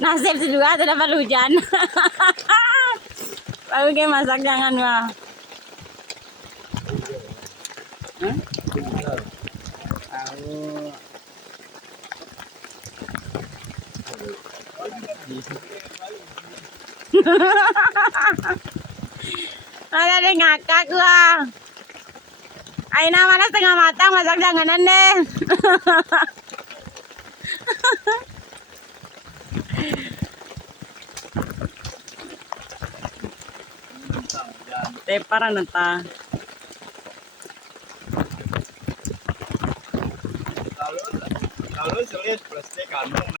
Nasib juga tidak dapat hujan. Lalu kayak masak jangan mah. Ada deh ngakak gua. Aina mana setengah matang masak janganan deh. Teparan nata. Kalau sulit plastik kan